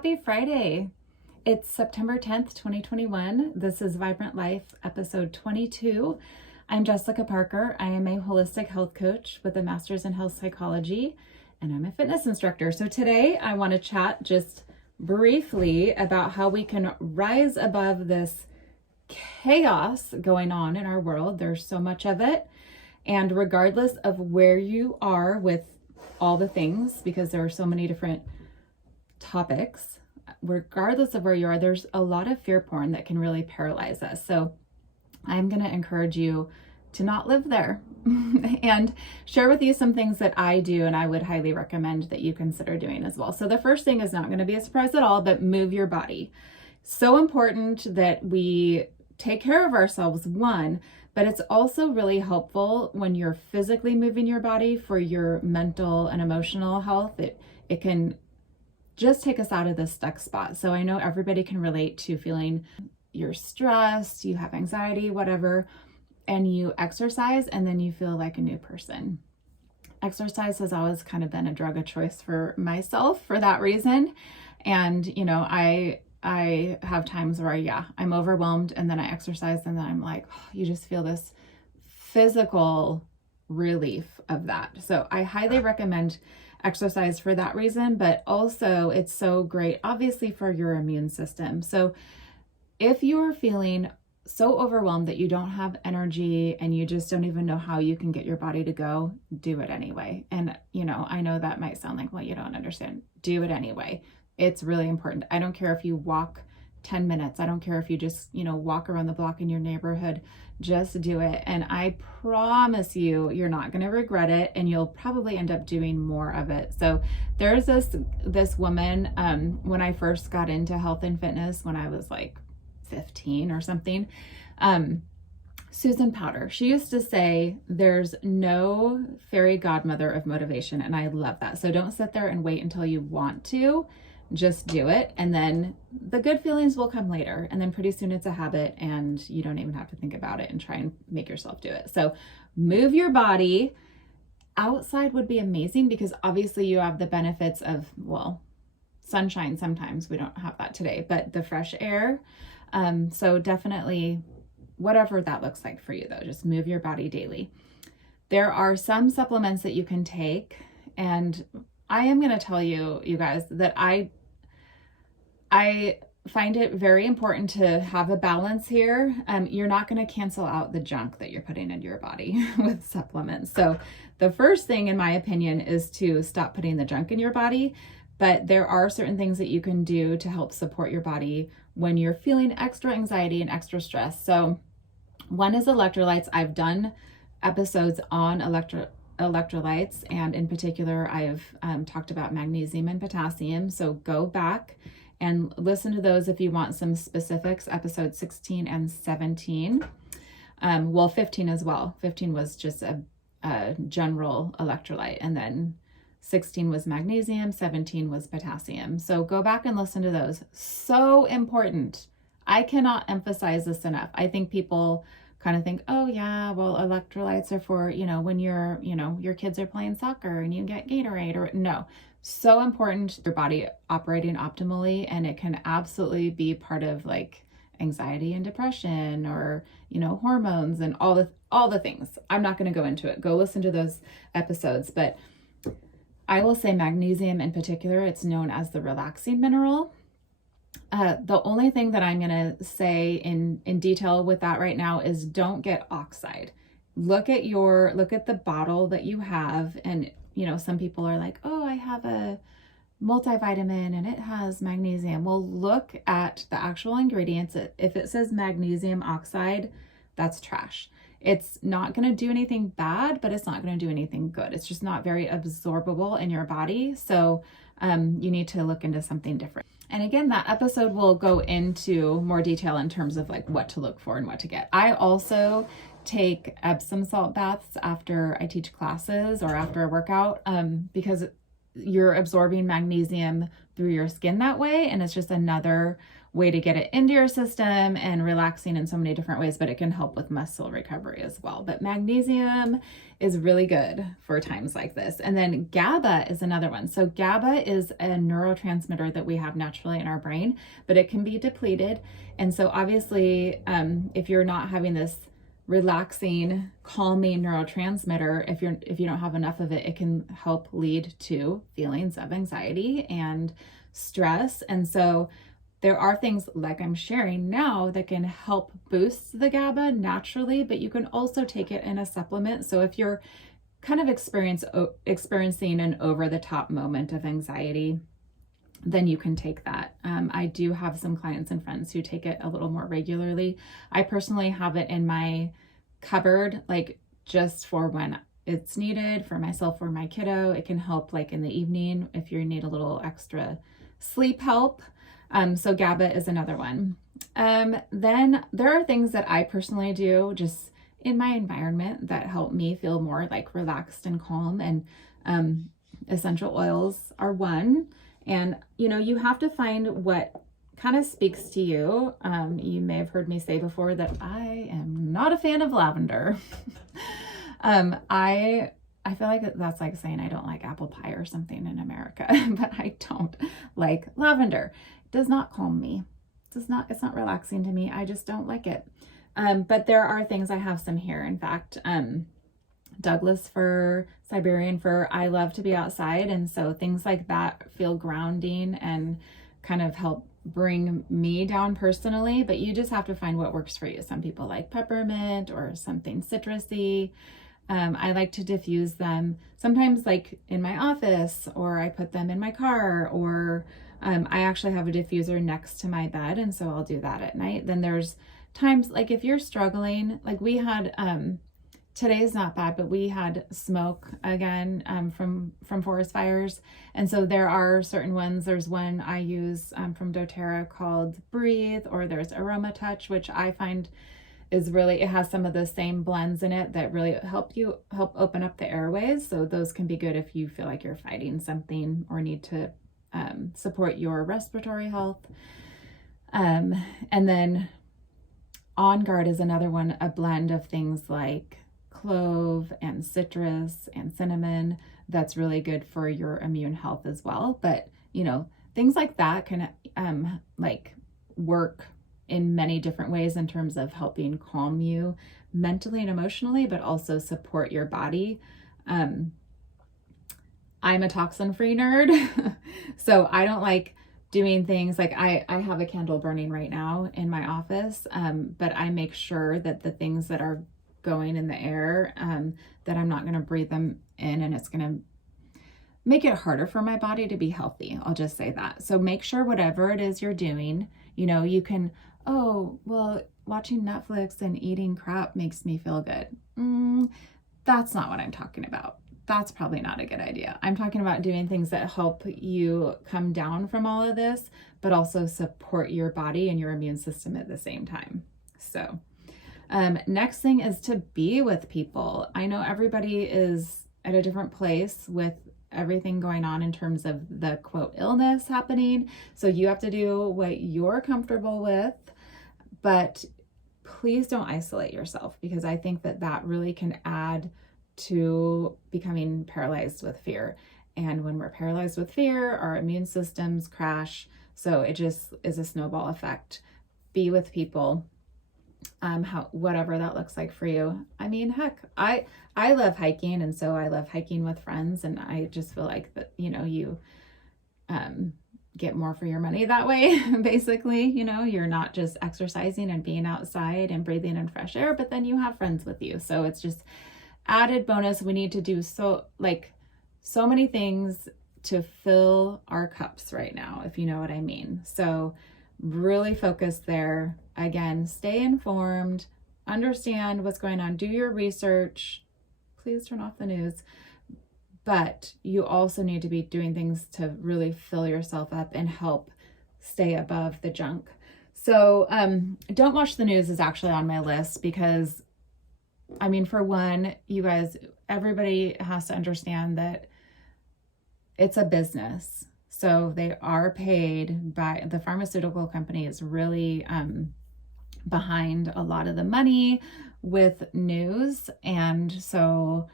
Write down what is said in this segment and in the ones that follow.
Happy Friday. It's September 10th, 2021. This is Vibrant Life, episode 22. I'm Jessica Parker. I am a holistic health coach with a master's in health psychology, and I'm a fitness instructor. So today I want to chat just briefly about how we can rise above this chaos going on in our world. There's so much of it. And regardless of where you are with all the things, because there are so many different topics, regardless of where you are, there's a lot of fear porn that can really paralyze us. So I'm going to encourage you to not live there and share with you some things that I do and I would highly recommend that you consider doing as well. So the first thing is not going to be a surprise at all, but move your body. So important that we take care of ourselves, one, but it's also really helpful when you're physically moving your body for your mental and emotional health. It can just take us out of this stuck spot. So I know everybody can relate to feeling you're stressed, you have anxiety, whatever, and you exercise and then you feel like a new person. Exercise has always kind of been a drug of choice for myself for that reason. And, you know, I have times where, I'm overwhelmed and then I exercise and then I'm like, you just feel this physical relief of that. So I highly recommend exercise for that reason, but also it's so great, obviously, for your immune system. So if you are feeling so overwhelmed that you don't have energy and you just don't even know how you can get your body to go, do it anyway. And, you know, I know that might sound like, well, you don't understand. Do it anyway. It's really important. I don't care if you walk 10 minutes. I don't care if you just, walk around the block in your neighborhood. Just do it. And I promise you, you're not going to regret it. And you'll probably end up doing more of it. So there's this woman, when I first got into health and fitness, when I was like 15 or something, Susan Powder, she used to say, there's no fairy godmother of motivation. And I love that. So don't sit there and wait until you want to. Just do it. And then the good feelings will come later. And then pretty soon it's a habit and you don't even have to think about it and try and make yourself do it. So move your body. Outside would be amazing because obviously you have the benefits of, sunshine sometimes. We don't have that today, but the fresh air. So definitely whatever that looks like for you though, just move your body daily. There are some supplements that you can take, and I am going to tell you, you guys, that I find it very important to have a balance here. You're not going to cancel out the junk that you're putting into your body with supplements. So the first thing, in my opinion, is to stop putting the junk in your body. But there are certain things that you can do to help support your body when you're feeling extra anxiety and extra stress. So one is electrolytes. I've done episodes on electrolytes, and in particular I've talked about magnesium and potassium, so go back and listen to those if you want some specifics, episodes 16 and 17, 15 as well. 15 was just a general electrolyte, and then 16 was magnesium, 17 was potassium. So go back and listen to those. So important. I cannot emphasize this enough. I think people kind of think, oh yeah, well, electrolytes are for, when your kids are playing soccer and you get Gatorade, or no. So important, your body operating optimally, and it can absolutely be part of like anxiety and depression, or, hormones and all the things. I'm not going to go into it. Go listen to those episodes, but I will say magnesium in particular, it's known as the relaxing mineral. The only thing that I'm going to say in detail with that right now is don't get oxide. Look at the bottle that you have. And, some people are like, oh, I have a multivitamin and it has magnesium. Well, look at the actual ingredients. If it says magnesium oxide, that's trash. It's not going to do anything bad, but it's not going to do anything good. It's just not very absorbable in your body. So you need to look into something different. And again, that episode will go into more detail in terms of like what to look for and what to get. I also take Epsom salt baths after I teach classes or after a workout, because you're absorbing magnesium through your skin that way. And it's just another way to get it into your system and relaxing in so many different ways, but it can help with muscle recovery as well. But magnesium is really good for times like this. And then GABA is another one. So GABA is a neurotransmitter that we have naturally in our brain, but it can be depleted. And so obviously, if you're not having this relaxing, calming neurotransmitter, if you don't have enough of it, it can help lead to feelings of anxiety and stress. And so there are things like I'm sharing now that can help boost the GABA naturally, but you can also take it in a supplement. So if you're kind of experiencing an over-the-top moment of anxiety, then you can take that. I do have some clients and friends who take it a little more regularly. I personally have it in my cupboard, like just for when it's needed for myself or my kiddo. It can help like in the evening if you need a little extra sleep help. So GABA is another one. Then there are things that I personally do just in my environment that help me feel more like relaxed and calm, and essential oils are one. And, you have to find what kind of speaks to you. You may have heard me say before that I am not a fan of lavender. I feel like that's like saying I don't like apple pie or something in America, but I don't like lavender. It does not calm me. It's not relaxing to me. I just don't like it. But there are things, I have some here. In fact, Douglas fir, Siberian fir, I love to be outside. And so things like that feel grounding and kind of help bring me down personally, but you just have to find what works for you. Some people like peppermint or something citrusy. I like to diffuse them sometimes like in my office, or I put them in my car, or I actually have a diffuser next to my bed. And so I'll do that at night. Then there's times like if you're struggling, like we had, today's not bad, but we had smoke again from forest fires. And so there are certain ones. There's one I use from doTERRA called Breathe, or there's Aroma Touch, which I find is really, it has some of the same blends in it that really help open up the airways. So those can be good if you feel like you're fighting something or need to support your respiratory health. And then On Guard is another one, a blend of things like clove and citrus and cinnamon that's really good for your immune health as well. But things like that can like work in many different ways in terms of helping calm you mentally and emotionally, but also support your body. I'm a toxin-free nerd, so I don't like doing things like I have a candle burning right now in my office, but I make sure that the things that are going in the air, that I'm not going to breathe them in, and it's going to make it harder for my body to be healthy. I'll just say that. So make sure whatever it is you're doing, you can, watching Netflix and eating crap makes me feel good. That's not what I'm talking about. That's probably not a good idea. I'm talking about doing things that help you come down from all of this, but also support your body and your immune system at the same time. So next thing is to be with people. I know everybody is at a different place with everything going on in terms of the quote illness happening. So you have to do what you're comfortable with, but please don't isolate yourself, because I think that really can add to becoming paralyzed with fear. And when we're paralyzed with fear, our immune systems crash. So it just is a snowball effect. Be with people. Whatever that looks like for you. I mean, heck, I love hiking, and so I love hiking with friends, and I just feel like that, you get more for your money that way. Basically, you're not just exercising and being outside and breathing in fresh air, but then you have friends with you. So it's just added bonus. We need to do so many things to fill our cups right now, if you know what I mean. So really focus there. Again, stay informed, understand what's going on, do your research. Please turn off the news. But you also need to be doing things to really fill yourself up and help stay above the junk. So don't watch the news is actually on my list, because for one, you guys, everybody has to understand that it's a business. So they are paid by the pharmaceutical company is really behind a lot of the money with news. And so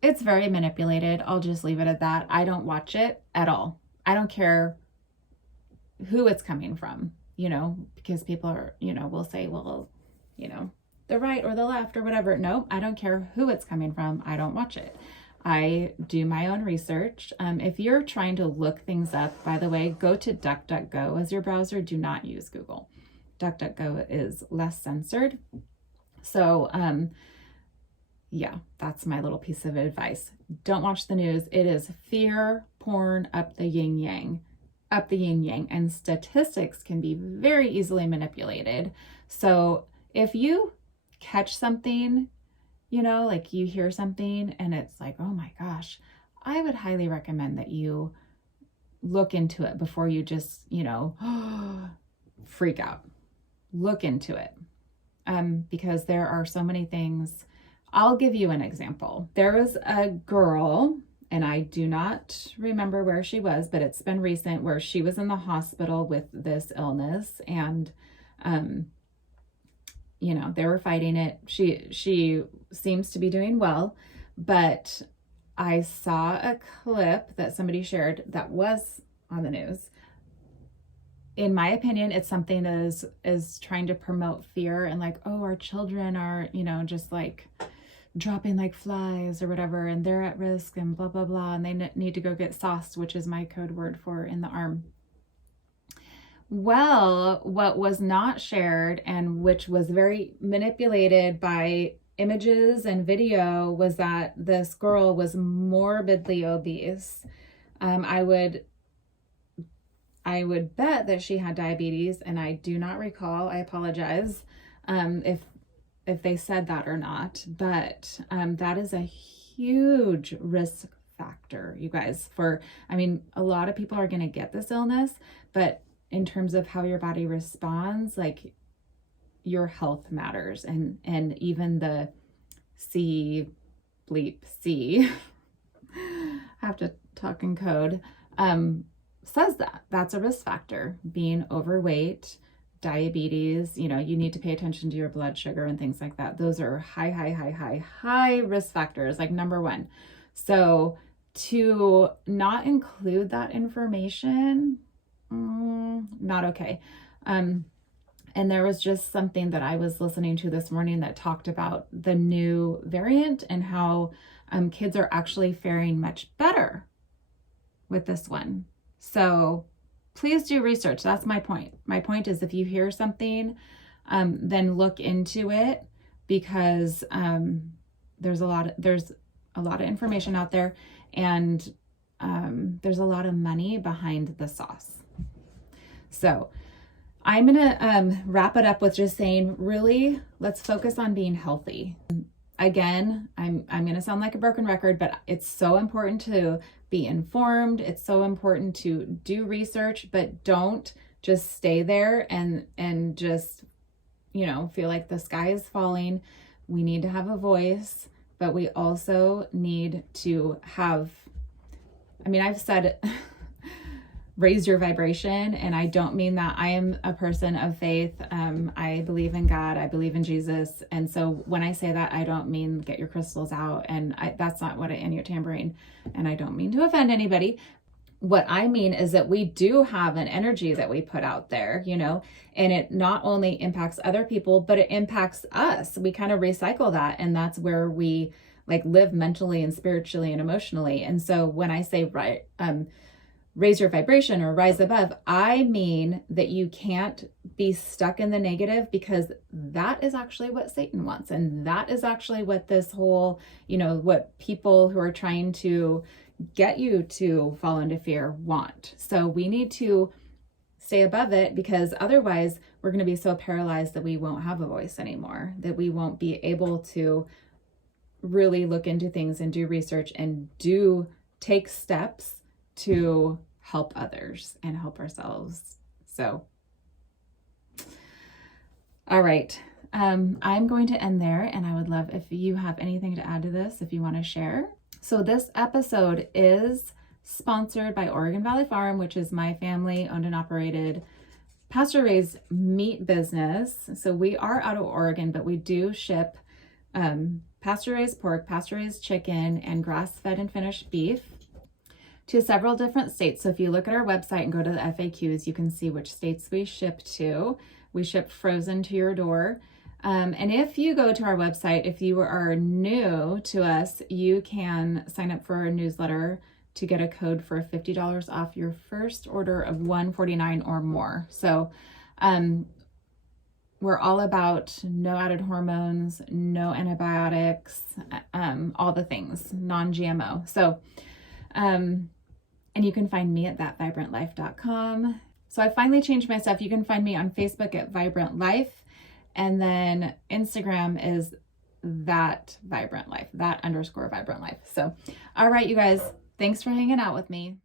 it's very manipulated. I'll just leave it at that. I don't watch it at all. I don't care who it's coming from, because people are, will say, well, the right or the left or whatever. No, I don't care who it's coming from. I don't watch it. I do my own research. If you're trying to look things up, by the way, go to DuckDuckGo as your browser. Do not use Google. DuckDuckGo is less censored. So, yeah, that's my little piece of advice. Don't watch the news. It is fear porn up the yin yang, and statistics can be very easily manipulated. So if you catch something, like you hear something and it's like, oh my gosh, I would highly recommend that you look into it before you just, freak out. Look into it. Because there are so many things. I'll give you an example. There was a girl, and I do not remember where she was, but it's been recent, where she was in the hospital with this illness, and they were fighting it. She seems to be doing well, but I saw a clip that somebody shared that was on the news. In my opinion, it's something that is trying to promote fear and like, oh, our children are, just like dropping like flies or whatever, and they're at risk and blah, blah, blah. And they need to go get sauced, which is my code word for in the arm. Well, what was not shared and which was very manipulated by images and video was that this girl was morbidly obese. I would bet that she had diabetes, and I do not recall. I apologize if they said that or not, but that is a huge risk factor, you guys. A lot of people are going to get this illness, but in terms of how your body responds, like your health matters, and even the C have to talk in code. Says that's a risk factor. Being overweight, diabetes, you need to pay attention to your blood sugar and things like that. Those are high risk factors, like number one. So to not include that information, not okay. And there was just something that I was listening to this morning that talked about the new variant and how kids are actually faring much better with this one. So please do research. That's my point. My point is, if you hear something, then look into it, because there's a lot of information out there, and there's a lot of money behind the sauce. So I'm gonna wrap it up with just saying, really, let's focus on being healthy. Again, I'm gonna sound like a broken record, but it's so important to be informed. It's so important to do research, but don't just stay there and just, feel like the sky is falling. We need to have a voice, but we also need to have, I've said raise your vibration, and I don't mean that. I am a person of faith. I believe in God. I believe in Jesus. And so when I say that, I don't mean get your crystals out, and that's not what and your tambourine. And I don't mean to offend anybody. What I mean is that we do have an energy that we put out there, and it not only impacts other people, but it impacts us. We kind of recycle that, and that's where we live mentally and spiritually and emotionally. And so when I say raise your vibration or rise above, I mean that you can't be stuck in the negative, because that is actually what Satan wants. And that is actually what this whole, what people who are trying to get you to fall into fear want. So we need to stay above it, because otherwise we're going to be so paralyzed that we won't have a voice anymore, that we won't be able to really look into things and do research and take steps to help others and help ourselves. So, all right. I'm going to end there, and I would love if you have anything to add to this, if you want to share. So this episode is sponsored by Oregon Valley Farm, which is my family owned and operated pasture-raised meat business. So we are out of Oregon, but we do ship pasture-raised pork, pasture-raised chicken, and grass-fed and finished beef to several different states. So if you look at our website and go to the FAQs, you can see which states we ship to. We ship frozen to your door. And if you go to our website, if you are new to us, you can sign up for our newsletter to get a code for $50 off your first order of $149 or more. So we're all about no added hormones, no antibiotics, all the things, non-GMO. So, and you can find me at thatvibrantlife.com. So I finally changed my stuff. You can find me on Facebook at Vibrant Life. And then Instagram is _Vibrant Life. So, all right, you guys, thanks for hanging out with me.